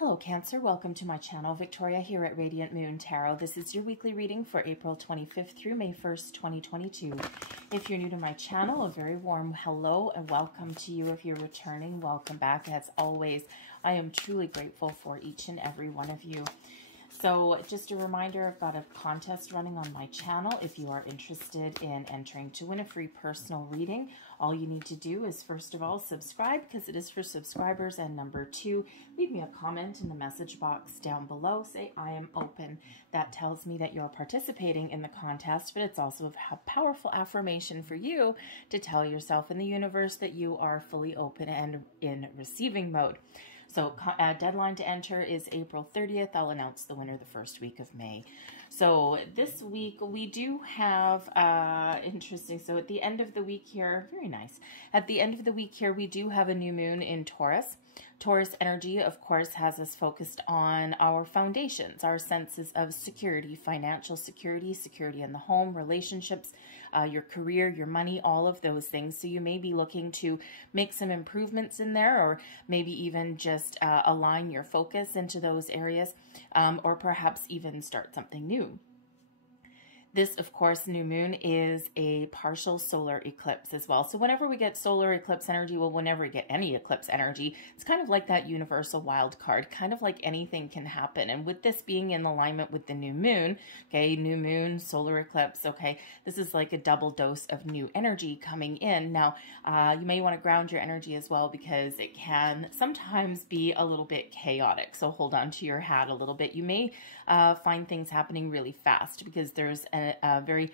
Hello Cancer, welcome to my channel. Victoria here at Radiant Moon Tarot. This is your weekly reading for April 25th through May 1st, 2022. If you're new to my channel, a very warm hello and welcome to you. If you're returning, welcome back. As always, I am truly grateful for each and every one of you. So just a reminder, I've got a contest running on my channel. If you are interested in entering to win a free personal reading, all you need to do is, first of all, subscribe because it is for subscribers. And number two, leave me a comment in the message box down below. Say, I am open. That tells me that you're participating in the contest, but it's also a powerful affirmation for you to tell yourself in the universe that you are fully open and in receiving mode. So deadline to enter is April 30th. I'll announce the winner the first week of May. So this week we do have, interesting, so at the end of the week here, very nice. At the end of the week here, we do have a new moon in Taurus. Taurus energy, of course, has us focused on our foundations, our senses of security, financial security, security in the home, relationships, your career, your money, all of those things. So you may be looking to make some improvements in there, or maybe even just align your focus into those areas, or perhaps even start something new. This, of course, new moon is a partial solar eclipse as well. So whenever we get solar eclipse energy, well, whenever we get any eclipse energy, it's kind of like that universal wild card, kind of like anything can happen. And with this being in alignment with the new moon, okay, new moon, solar eclipse, okay, this is like a double dose of new energy coming in. Now, you may want to ground your energy as well because it can sometimes be a little bit chaotic. So hold on to your hat a little bit. You may find things happening really fast because there's a very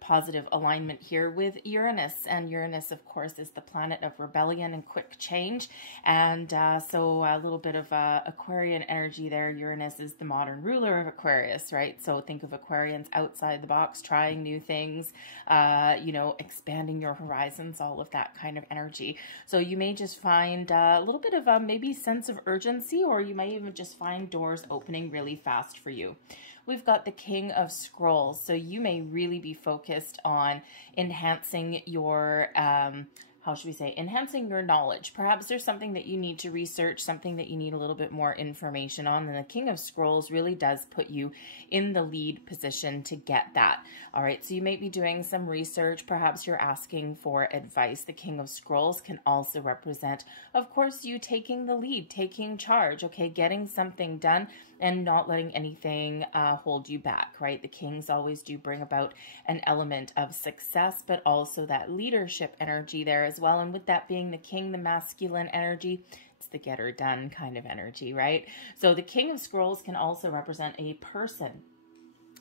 positive alignment here with Uranus. And Uranus, of course, is the planet of rebellion and quick change. And so a little bit of Aquarian energy there. Uranus is the modern ruler of Aquarius, right? So think of Aquarians outside the box, trying new things, you know, expanding your horizons, all of that kind of energy. So you may just find a little bit of a maybe sense of urgency, or you may even just find doors opening really fast for you. We've got the King of Scrolls, so you may really be focused on enhancing your, how should we say, enhancing your knowledge. Perhaps there's something that you need to research, something that you need a little bit more information on, and the King of Scrolls really does put you in the lead position to get that. All right, so you may be doing some research, perhaps you're asking for advice. The King of Scrolls can also represent, of course, you taking the lead, taking charge, okay, getting something done and not letting anything hold you back, right? The kings always do bring about an element of success, but also that leadership energy there as well. And with that being the king, the masculine energy, it's the get her done kind of energy, right? So the King of Scrolls can also represent a person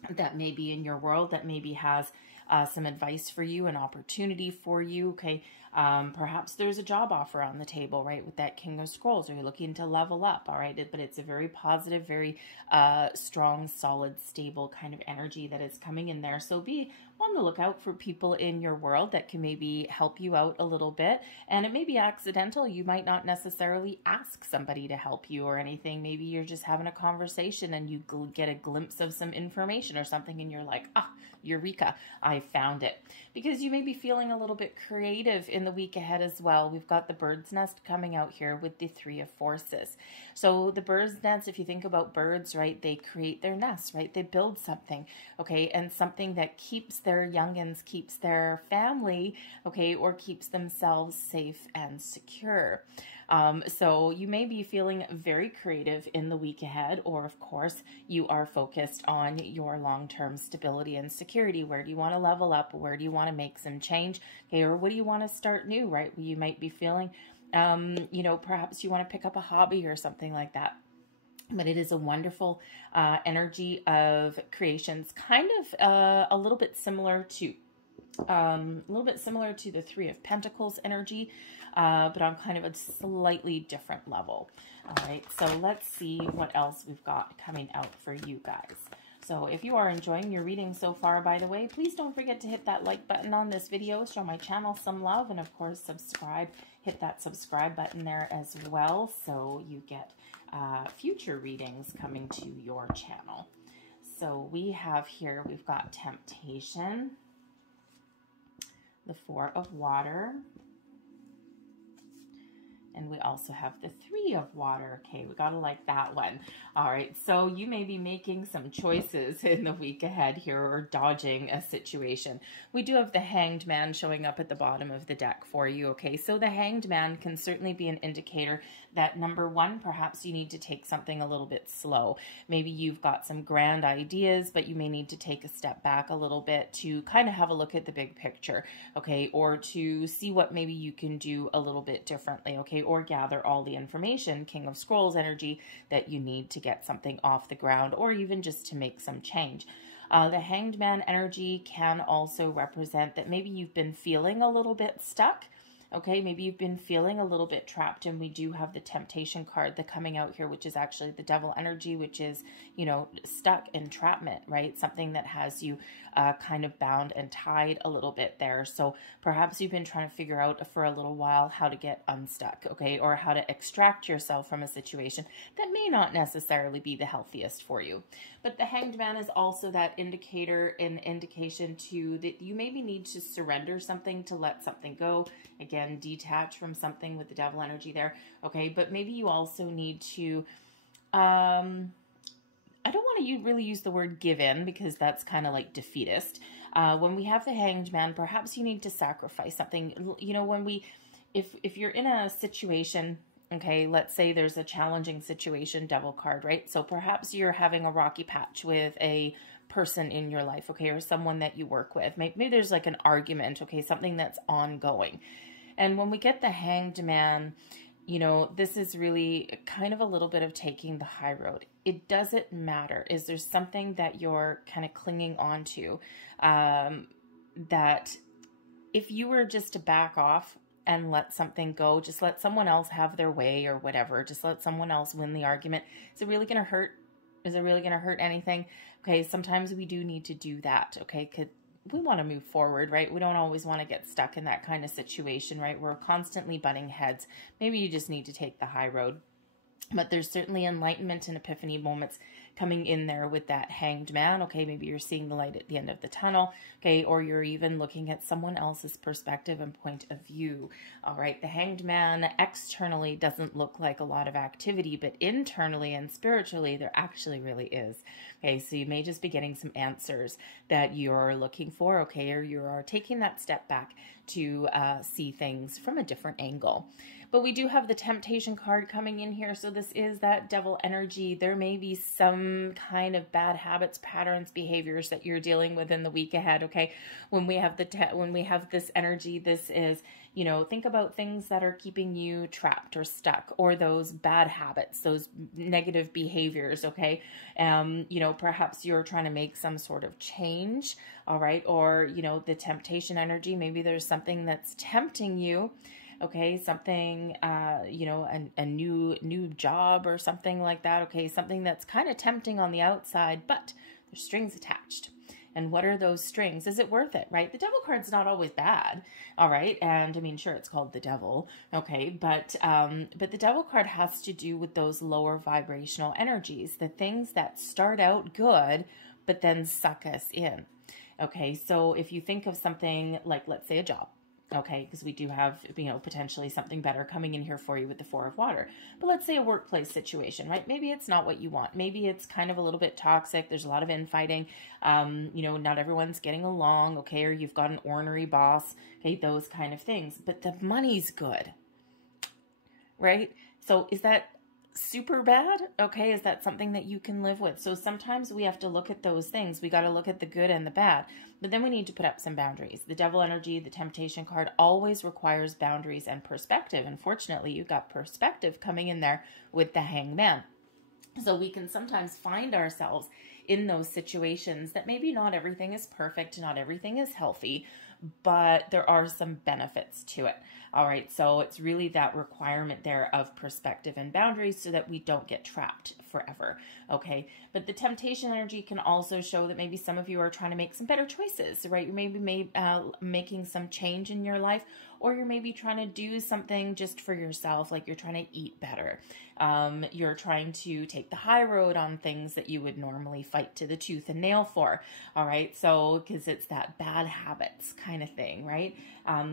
that may be in your world that maybe has some advice for you, an opportunity for you, okay? Perhaps there's a job offer on the table, right, with that King of Scrolls, or you're looking to level up, all right? But it's a very positive, very strong, solid, stable kind of energy that is coming in there. So be on the lookout for people in your world that can maybe help you out a little bit. And it may be accidental. You might not necessarily ask somebody to help you or anything. Maybe you're just having a conversation and you get a glimpse of some information or something and you're like, ah, eureka, I found it. Because you may be feeling a little bit creative in the week ahead as well. We've got the bird's nest coming out here with the Three of Forces. So the bird's nest, if you think about birds, right, they create their nests, right? They build something, okay, and something that keeps their youngins, keeps their family, okay, or keeps themselves safe and secure. So you may be feeling very creative in the week ahead, or of course you are focused on your long-term stability and security. Where do you want to level up? Where do you want to make some change? Okay, or what do you want to start new, right? You might be feeling, you know, perhaps you want to pick up a hobby or something like that. But it is a wonderful energy of creations, kind of a little bit similar to the Three of Pentacles energy, but on kind of a slightly different level. All right, so let's see what else we've got coming out for you guys. So if you are enjoying your reading so far, by the way, please don't forget to hit that like button on this video, show my channel some love, and of course subscribe. Hit that subscribe button there as well so you get future readings coming to your channel. So we have here, we've got Temptation, the Four of Water, And we also have the 3 of water. Okay, we gotta like that one. All right, so you may be making some choices in the week ahead here or dodging a situation. We do have the Hanged Man showing up at the bottom of the deck for you. Okay, so the Hanged Man can certainly be an indicator that, number one, perhaps you need to take something a little bit slow. Maybe you've got some grand ideas, but you may need to take a step back a little bit to kind of have a look at the big picture, okay, or to see what maybe you can do a little bit differently, okay, or gather all the information, King of Scrolls energy, that you need to get something off the ground, or even just to make some change. The Hanged Man energy can also represent that maybe you've been feeling a little bit stuck. Okay, maybe you've been feeling a little bit trapped, and we do have the Temptation card that coming out here, which is actually the Devil energy, which is, you know, stuck, entrapment, right? Something that has you kind of bound and tied a little bit there. So perhaps you've been trying to figure out for a little while how to get unstuck, okay, or how to extract yourself from a situation that may not necessarily be the healthiest for you. But the Hanged Man is also that indicator, an indication to that you maybe need to surrender something, to let something go. Again, detach from something with the Devil energy there, okay? But maybe you also need to, I don't want to really use the word give in, because that's kind of like defeatist. When we have the Hanged Man, perhaps you need to sacrifice something. You know, when if you're in a situation, okay, let's say there's a challenging situation, Devil card, right? So perhaps you're having a rocky patch with a person in your life, okay, or someone that you work with. Maybe there's like an argument, okay, something that's ongoing. And when we get the Hanged Man, you know, this is really kind of a little bit of taking the high road. It doesn't matter. Is there something that you're kind of clinging on to, that if you were just to back off and let something go, just let someone else have their way or whatever, just let someone else win the argument, is it really going to hurt? Is it really going to hurt anything? Okay, sometimes we do need to do that, okay? We want to move forward, right? We don't always want to get stuck in that kind of situation, right? We're constantly butting heads. Maybe you just need to take the high road. But there's certainly enlightenment and epiphany moments coming in there with that Hanged Man, okay? Maybe you're seeing the light at the end of the tunnel, okay? Or you're even looking at someone else's perspective and point of view, all right? The Hanged Man externally doesn't look like a lot of activity, but internally and spiritually, there actually really is, okay? So you may just be getting some answers that you're looking for, okay? Or you are taking that step back to see things from a different angle. But we do have the Temptation card coming in here. So this is that Devil energy. There may be some kind of bad habits, patterns, behaviors that you're dealing with in the week ahead, okay? When we have when we have this energy, this is, you know, think about things that are keeping you trapped or stuck, or those bad habits, those negative behaviors, okay? You know, perhaps you're trying to make some sort of change, all right? Or, you know, the Temptation energy, maybe there's something that's tempting you, okay, something, you know, a new job or something like that, okay, something that's kind of tempting on the outside, but there's strings attached. And what are those strings? Is it worth it, right? The Devil card's not always bad, all right? And I mean, sure, it's called the Devil, okay? But the Devil card has to do with those lower vibrational energies, the things that start out good, but then suck us in, okay? So if you think of something like, let's say, a job, okay, because we do have, you know, potentially something better coming in here for you with the 4 of water. But let's say a workplace situation, right? Maybe it's not what you want. Maybe it's kind of a little bit toxic. There's a lot of infighting. You know, not everyone's getting along, okay, or you've got an ornery boss, okay, those kind of things. But the money's good, right? So is that super bad? Okay, is that something that you can live with? So sometimes we have to look at those things. We got to look at the good and the bad, but then we need to put up some boundaries. The Devil energy, the Temptation card always requires boundaries and perspective. Unfortunately, you've got perspective coming in there with the Hanged Man. So we can sometimes find ourselves in those situations that maybe not everything is perfect, not everything is healthy, but there are some benefits to it. All right, so it's really that requirement there of perspective and boundaries so that we don't get trapped forever, okay? But the Temptation energy can also show that maybe some of you are trying to make some better choices, right? You may be making some change in your life, or you're maybe trying to do something just for yourself, like you're trying to eat better. You're trying to take the high road on things that you would normally fight fight to the tooth and nail for. All right. So, because it's that bad habits kind of thing, right?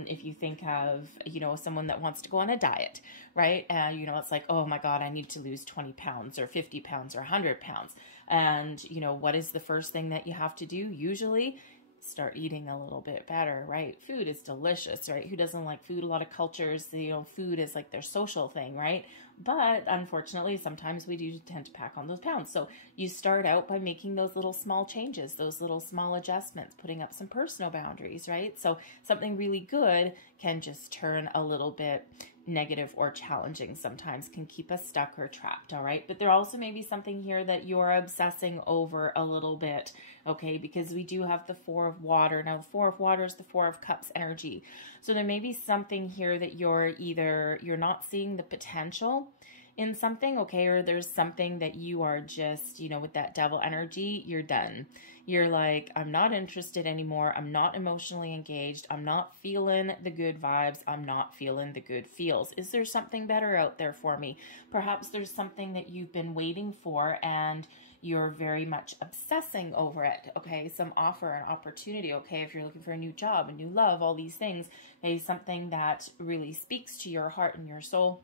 If you think of, someone that wants to go on a diet, right? And, it's like, oh my God, I need to lose 20 pounds or 50 pounds or 100 pounds. And, what is the first thing that you have to do? Usually start eating a little bit better, right? Food is delicious, right? Who doesn't like food? A lot of cultures, food is like their social thing, right? But unfortunately, sometimes we do tend to pack on those pounds. So you start out by making those little small changes, those little small adjustments, putting up some personal boundaries, right? So something really good can just turn a little bit negative or challenging sometimes, can keep us stuck or trapped, all right? But there also may be something here that you're obsessing over a little bit, okay? Because we do have the Four of Water. Now, the Four of Water is the Four of Cups energy. So there may be something here that you're not seeing the potential in something, okay? Or there's something that you are just, with that Devil energy, you're done. You're like, I'm not interested anymore. I'm not emotionally engaged. I'm not feeling the good vibes. I'm not feeling the good feels. Is there something better out there for me? Perhaps there's something that you've been waiting for and you're very much obsessing over it, okay? Some offer, an opportunity, okay? If you're looking for a new job, a new love, all these things, maybe something that really speaks to your heart and your soul.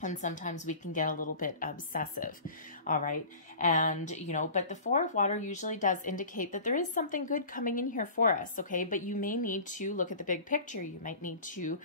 And sometimes we can get a little bit obsessive, all right? And, but the Four of Water usually does indicate that there is something good coming in here for us, okay? But you may need to look at the big picture. You might need to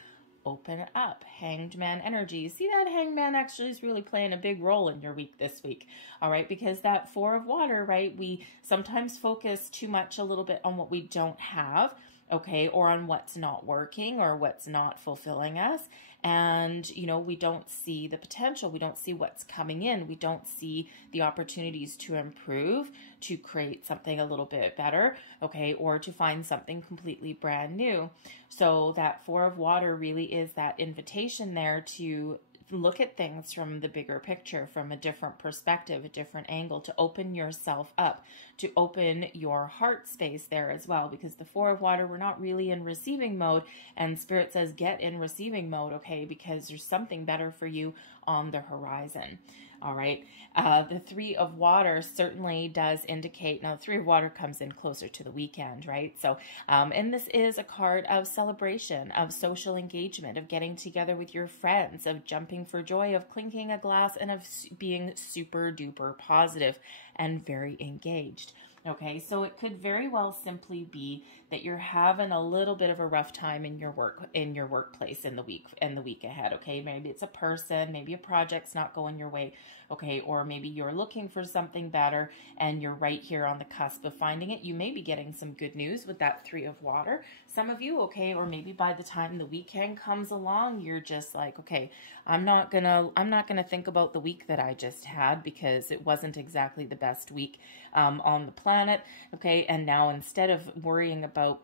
open up. Hanged Man energy. See, that Hanged Man actually is really playing a big role in your week this week, all right? Because that Four of Water, right, we sometimes focus too much a little bit on what we don't have, okay, or on what's not working or what's not fulfilling us. And, we don't see the potential. We don't see what's coming in. We don't see the opportunities to improve, to create something a little bit better, okay, or to find something completely brand new. So that Four of Water really is that invitation there to look at things from the bigger picture, from a different perspective, a different angle, to open yourself up, to open your heart space there as well, because the Four of Water, we're not really in receiving mode, and Spirit says get in receiving mode, okay, because there's something better for you on the horizon. All right. The Three of Water certainly does indicate, now the Three of Water comes in closer to the weekend, right? So, and this is a card of celebration, of social engagement, of getting together with your friends, of jumping for joy, of clinking a glass, and of being super duper positive and very engaged. Okay, so it could very well simply be that you're having a little bit of a rough time in your workplace in the week ahead. Okay, maybe it's a person, maybe a project's not going your way. Okay, or maybe you're looking for something better and you're right here on the cusp of finding it. You may be getting some good news with that Three of Water. Some of you, okay, or maybe by the time the weekend comes along, you're just like, okay, I'm not gonna think about the week that I just had because it wasn't exactly the best week on the planet. Okay, and now instead of worrying about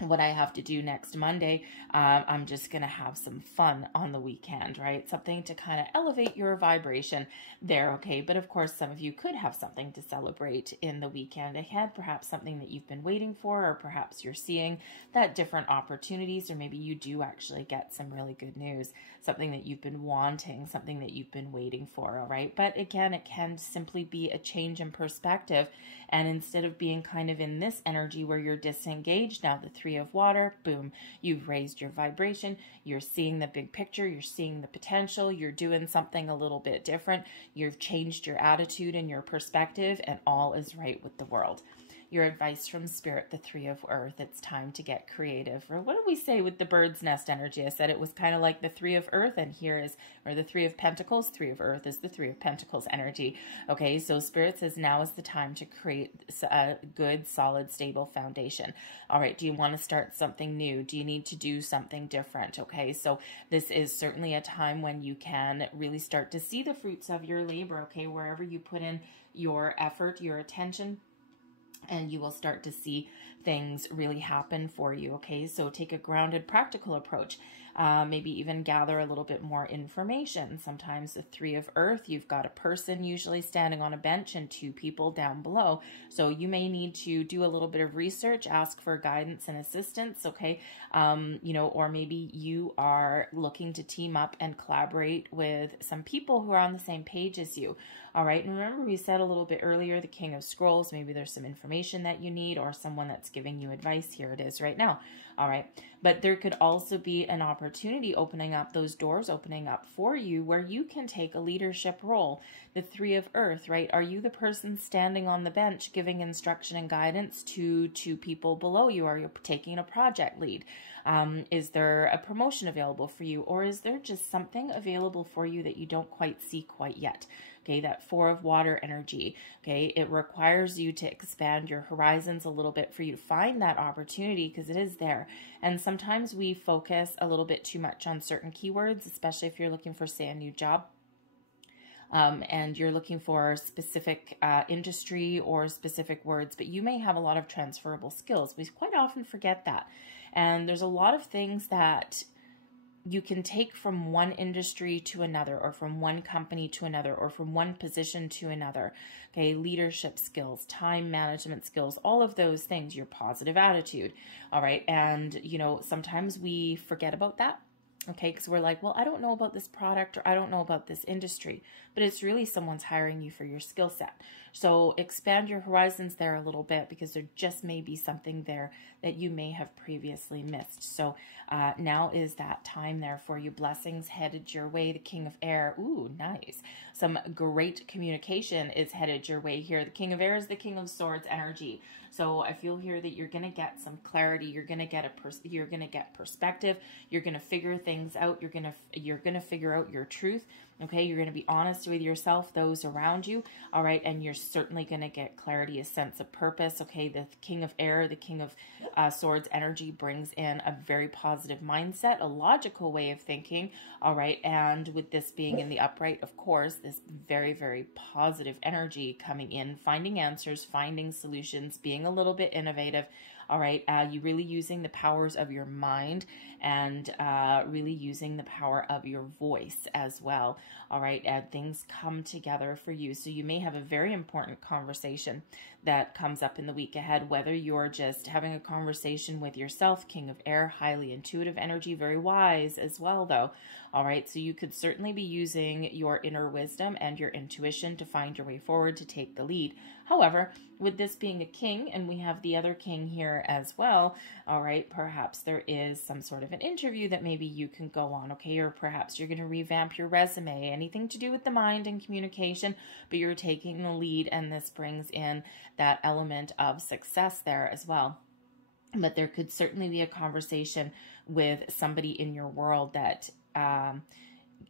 what I have to do next Monday, I'm just going to have some fun on the weekend, right? Something to kind of elevate your vibration there, okay? But of course, some of you could have something to celebrate in the weekend ahead, perhaps something that you've been waiting for, or perhaps you're seeing that different opportunities, or maybe you do actually get some really good news, something that you've been wanting, something that you've been waiting for, all right? But again, it can simply be a change in perspective, and instead of being kind of in this energy where you're disengaged, now the Three of Water, boom, you've raised your vibration, you're seeing the big picture, you're seeing the potential, you're doing something a little bit different, you've changed your attitude and your perspective, and all is right with the world. Your advice from Spirit, the Three of Earth, it's time to get creative. Or what did we say with the bird's nest energy? I said it was kind of like the Three of Earth, and here is, or the Three of Pentacles, Three of Earth is the Three of Pentacles energy. Okay, so Spirit says now is the time to create a good, solid, stable foundation. All right, do you want to start something new? Do you need to do something different? Okay, so this is certainly a time when you can really start to see the fruits of your labor, okay, wherever you put in your effort, your attention, and you will start to see things really happen for you. Okay, so take a grounded, practical approach. Maybe even gather a little bit more information. Sometimes the Three of Earth, you've got a person usually standing on a bench and two people down below. So you may need to do a little bit of research, ask for guidance and assistance, okay? You know, or maybe you are looking to team up and collaborate with some people who are on the same page as you. All right, and remember we said a little bit earlier, the King of Scrolls, maybe there's some information that you need or someone that's giving you advice. Here it is right now. All right, but there could also be an opportunity opening up, those doors opening up for you where you can take a leadership role. The Three of Earth, right? Are you the person standing on the bench giving instruction and guidance to two people below you? Are you taking a project lead? Is there a promotion available for you, or is there just something available for you that you don't quite see quite yet? Okay, that Four of Water energy, okay, it requires you to expand your horizons a little bit for you to find that opportunity, because it is there. And sometimes we focus a little bit too much on certain keywords, especially if you're looking for, say, a new job. And you're looking for specific industry or specific words, but you may have a lot of transferable skills. We quite often forget that. And there's a lot of things that you can take from one industry to another, or from one company to another, or from one position to another. Okay, leadership skills, time management skills, all of those things, your positive attitude. All right, and you know, sometimes we forget about that. Okay, because we're like, well, I don't know about this product, or I don't know about this industry, but it's really someone's hiring you for your skill set. So expand your horizons there a little bit, because there just may be something there that you may have previously missed. So now is that time there for you. Blessings headed your way. The King of Air. Ooh, nice. Some great communication is headed your way here. The King of Air is the King of Swords energy. So I feel here that you're going to get some clarity. You're going to get you're going to get perspective. You're going to figure things out. You're going to figure out your truth. Okay, you're going to be honest with yourself, those around you. All right, and you're certainly going to get clarity, a sense of purpose. Okay, the King of Air, the King of Swords energy brings in a very positive mindset, a logical way of thinking. All right, and with this being in the upright, of course, this very, very positive energy coming in, finding answers, finding solutions, being a little bit innovative. All right, you really using the powers of your mind, and really using the power of your voice as well. All right, and things come together for you. So you may have a very important conversation that comes up in the week ahead, whether you're just having a conversation with yourself. King of Air, highly intuitive energy, very wise as well though. All right, so you could certainly be using your inner wisdom and your intuition to find your way forward, to take the lead. However, with this being a king, and we have the other king here as well, all right, perhaps there is some sort of an interview that maybe you can go on, okay, or perhaps you're going to revamp your resume, anything to do with the mind and communication, but you're taking the lead, and this brings in that element of success there as well. But there could certainly be a conversation with somebody in your world that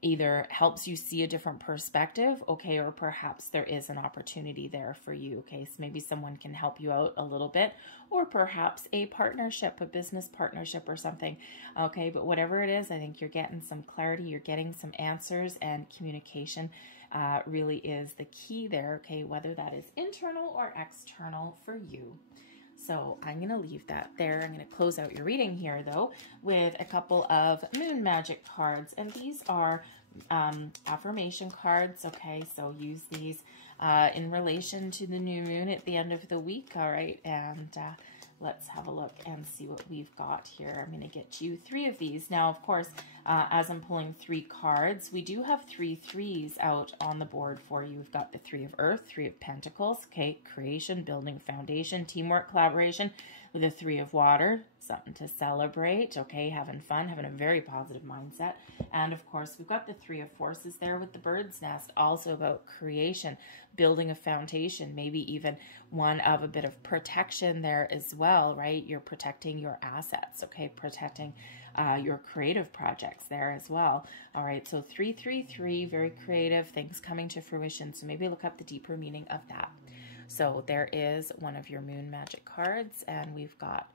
either helps you see a different perspective, okay, or perhaps there is an opportunity there for you, okay, so maybe someone can help you out a little bit, or perhaps a partnership, a business partnership or something, okay, but whatever it is, I think you're getting some clarity, you're getting some answers, and communication really is the key there, okay, whether that is internal or external for you. So I'm going to leave that there. I'm going to close out your reading here, though, with a couple of moon magic cards. And these are affirmation cards, okay? So use these in relation to the new moon at the end of the week, all right? And let's have a look and see what we've got here. I'm going to get you 3 of these. Now, of course, as I'm pulling 3 cards, we do have 3 threes out on the board for you. We've got the 3 of Earth, 3 of Pentacles, okay, creation, building foundation, teamwork, collaboration, with the 3 of Water, something to celebrate, okay, having fun, having a very positive mindset. And of course, we've got the 3 of Forces there with the bird's nest, also about creation, building a foundation, maybe even one of a bit of protection there as well, right? You're protecting your assets, okay, protecting your creative projects there as well. All right, so 333, very creative, things coming to fruition. So maybe look up the deeper meaning of that. So there is one of your moon magic cards, and we've got,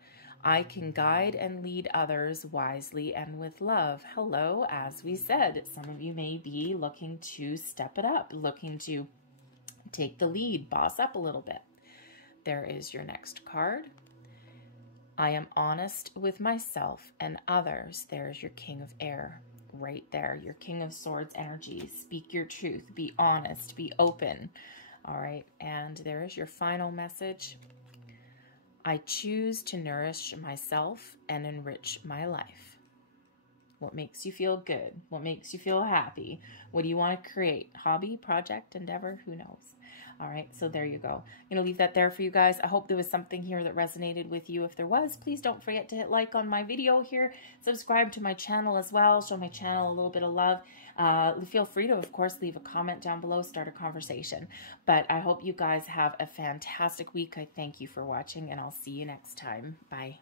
I can guide and lead others wisely and with love. Hello, as we said, some of you may be looking to step it up, looking to take the lead, boss up a little bit. There is your next card. I am honest with myself and others. There's your King of Air right there, your King of Swords energy. Speak your truth, be honest, be open. All right, and there is your final message. I choose to nourish myself and enrich my life. What makes you feel good? What makes you feel happy? What do you want to create? Hobby, project, endeavor? Who knows? All right, so there you go. I'm going to leave that there for you guys. I hope there was something here that resonated with you. If there was, please don't forget to hit like on my video here. Subscribe to my channel as well. Show my channel a little bit of love. Feel free to, of course, leave a comment down below, start a conversation. But I hope you guys have a fantastic week. I thank you for watching, and I'll see you next time. Bye.